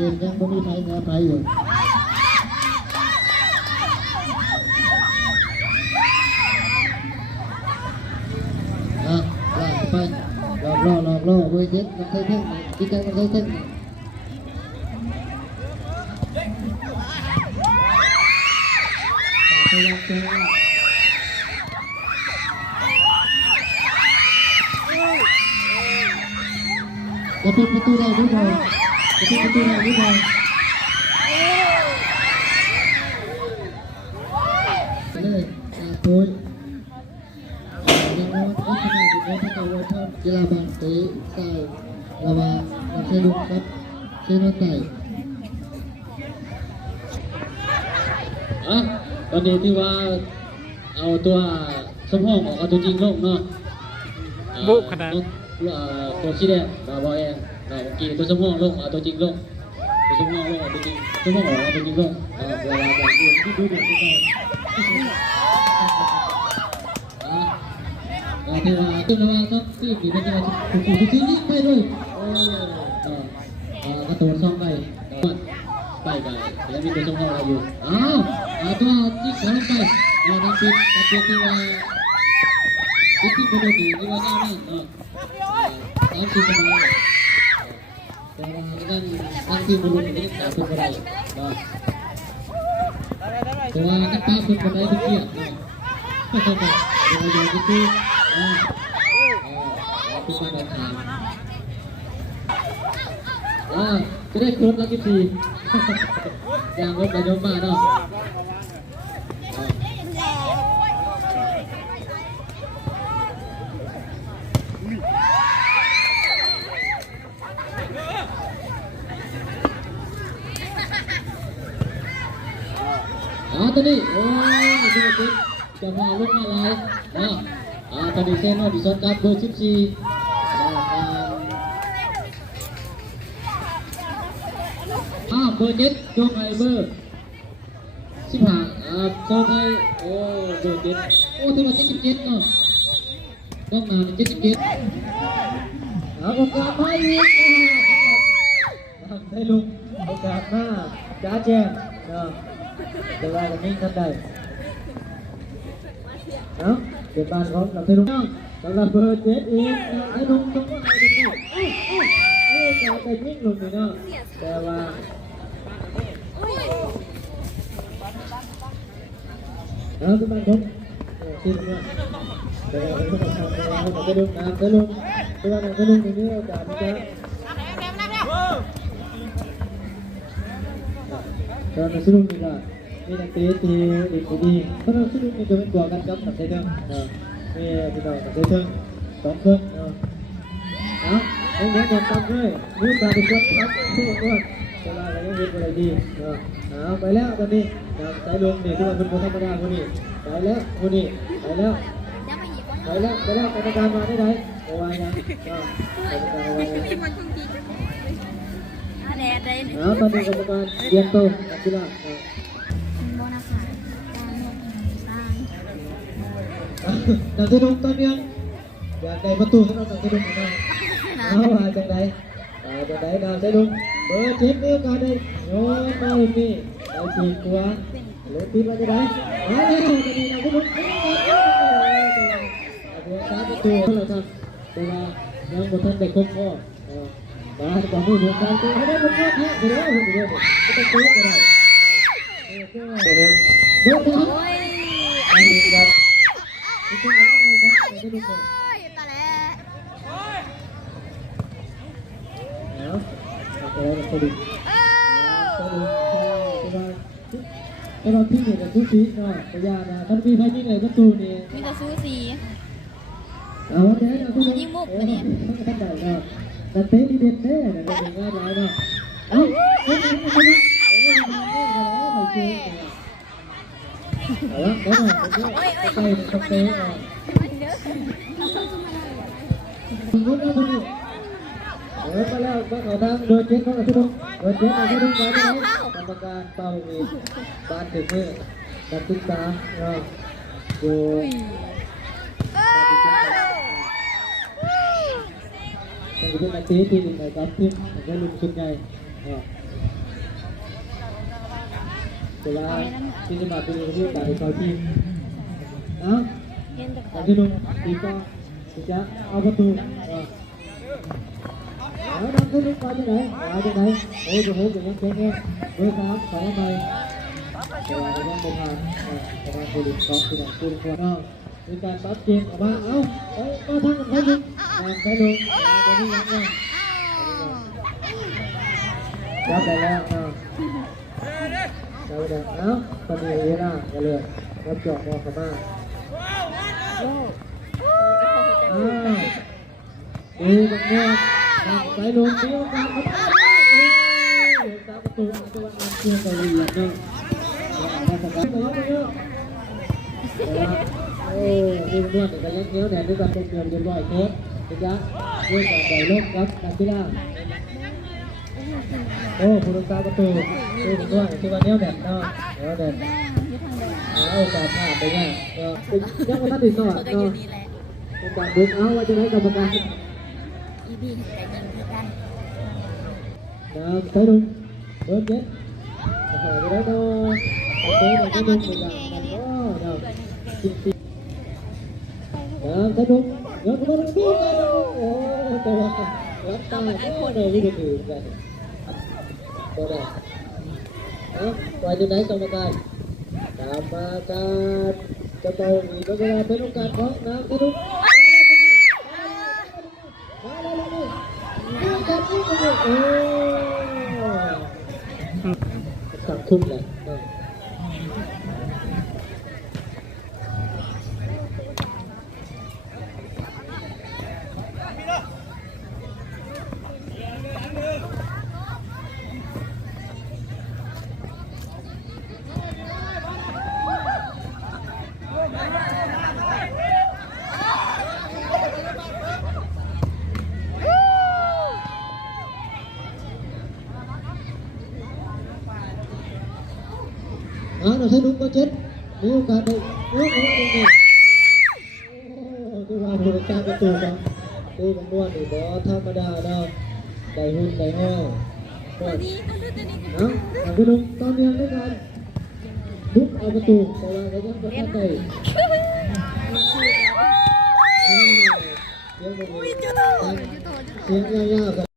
กมยังไม่มีใครแพ้ไปอยู่ลากไปหลอกล่อเว้ยเด็ดมันเคยเพ่งกินกันมันเคยเพ่งพยายามเจอจะปิดประตูได้หรือเปล่าจะปิดประตูได้หรือเปล่าเลยโค้ชยังว่าพัฒนาอยู่ในพัฒนาวัฒนกีฬาบางตีใส่ระบาดนักเตะลุกครับเซนไต่ตอนนี้ที่ว่าเอาตัวสมองออกเอาตัวจริงลงเนาะบุกขนาดตัวชี้แดงบอลเองเมื่อกี้ตัวสมองลงเอาตัวจริงลงตัวสมองลงเอาตัวจริงสมองออกเอาตัวจริงลงเวลาบอลดูที่เขาที่ว่าตัวนั้นครับที่ปีนี้เราถูกยิงไปเลยก็ตัวซ่อมไปแล้วมีตัวสมองอะไรอยู่ตัวที่ขอลงไปน้ำปิดที่ว่าที่กระโดดที่ว่าง่ายมากน้ำปิดทำไมแต่ว่านั่งที่บอลลูนนี่แต่เป็นอะไรแต่ว่านักป้าเป็นคนใดเป็นเกียรติเดี๋ยวจะคือเป็นคนใดทางจะได้ครบแล้วกี่ปีอย่างรถระยมมาเนาะตอนนี้โอ้ยดูสิจะมาลุกมาลายตอนนี้เซนโนดิซอนกับเบอร์14เบอร์7โยงไอเบอร์15โซนไทยโอ้เบอร์7โอ้ที่มา77เนาะต้องมา77โอกาสไม่อีกได้ลุกโอกาสหน้าจ้าแจ้งเนาะแต่ว่าจะนิ่งทันใดเก็บบ้านของเราเทลุงสำหรับเบอร์7อีกไอ้ลุงต้องว่าไอ้ลุงการไปนิ่งลงนี่เนาะแต่ว่าทุกบ้านผมทีมเนี่ยแต่ว่าเป็นผู้ทำงานของเทลุงเทลุงตัวนั้นเทลุงตรงนี้โอกาสมันจะตอนนั้นเทลุงนี่ก็มีนักเตะที่ดีเพราะเราซึ่งมีตัวเป็นตัวกันกับนักเตะเดิมมีพี่น้องนักเตะเดิม2 คนเงินตังเลยมีการเป็นคนครับทุกคนเวลาเรายังเห็นอะไรดีไปแล้วตอนนี้สายลมนี่ที่ว่าเป็นคนธรรมดาคนนี้ไปแล้วคนนี้ไปแล้วกรรมการมาได้ไหนระวังนะตอนนี้กรรมการเตรียมตัวนักกีฬานักเตะตอนนี้อยากได้ประตูสำหรับนักเตะมาจากไหนนักเตะเบอร์7นี่ก็ได้โอ้ยไม่มีได้ตีกว่าหรือตีมาจากไหนแล้วตอนนี้นักเตะประตูเราทำแต่ว่ายังไม่ทันได้ครบข้อมาต่อมือหัวการตัวให้ได้ครบข้อที่เดี๋ยวก็ต้องเตะก็ได้เบอร์8อันนี้ครับทุกคนเอาครับเดี๋ยวดูก่อนแล้วก็ดูเราที่เนี่ยกับทุกทีเนาะพยายามนะท่านพี่พายยิ่งเลยประตูนี่มีแต่ซูซีเดี๋ยวเอาทุกคนยิ่งมุกมาเนี่ยท่านใดเนาะแต่เตะดีเด็ดเด้เนี่ยเป็นง่ายร้ายเนาะเฮ้ยแล้วไปเตะไปแล้วมาขอทางเบอร์7เข้ามาทุกคนเบอร์7เอาทุกคนมาได้กรรมการเป่ามีบ้านถึงมือนักศึกษาอยู่เป็นนักเตะที่หนึ่งในการทีมได้ลุ้นชุดใหญ่ เวลาที่จะมาเป็นที่การเข้าทีมเอาแต่ที่นุ่มตีก็จะเอาประตูเอาดังที่นุ่มมาจากไหนมาจากไหนโอ้ยจะโหอย่างนี้เจ๊เนี่ยเบอร์สามขอมาเวลาจะต้องไปทานประมาณคนสองคนคนคนเอามีการซัดเกมออกมาเอาก็ทั้งกันให้ลุงใช้ลุงตอนนี้ยังไงรับไปแล้วเอาเอาเดี๋ยวเอาตอนนี้เวลากันเลยรับจอบมอขม่าดูตรงนี้ใช้ลุงมีโอกาสครับตามประตูตัวอันเชื่อกันเลยนะมาสักการะมาเยอะโอ้ดูนวดแต่ยังเนี้ยวแหน่ด้วยกันเป็นเงินเรียบร้อยโค้ดนะจ๊ะด้วยการใส่ลบครับนักกีฬาโอ้ผู้รักษาประตูดูนวดที่ว่าเนี้ยวแหน่เนาะเนี้ยวแหน่โอกาสพลาดไปง่ายก็ยังไม่ทันติดต่อเนาะโอกาสบุกเอาว่าจะได้กรรมการอีบีแต่ยิงคือกัน ใช้ลุงเบิร์ดเจ็ดจะหายไปแล้วเนาะโอเคเดี๋ยวจะลุงไปอย่างนั้นเนาะจริงๆใช้ลุงเดี๋ยวมาดูกันโอ้ตัวรักตายโอ้ได้วิ่งถือกันตัวได้ปล่อยที่ไหนกรรมการจะต้องมีเวลาเป็นโอกาสของน้ำใช้ลุงสังคุมเลยเราใช้ลุกมาเจ็ดมีโอกาสได้ลุกมาตรงนี้ที่ว่าผู้รักษาประตูครับดูมันนวดดูบอธรรมดาเนาะได้หุ่นได้ห้อยทางพี่ลุงตอนเรียนด้วยกันลุกเอาประตูแต่ว่าเรายังจะทันได้เสียงยาวๆ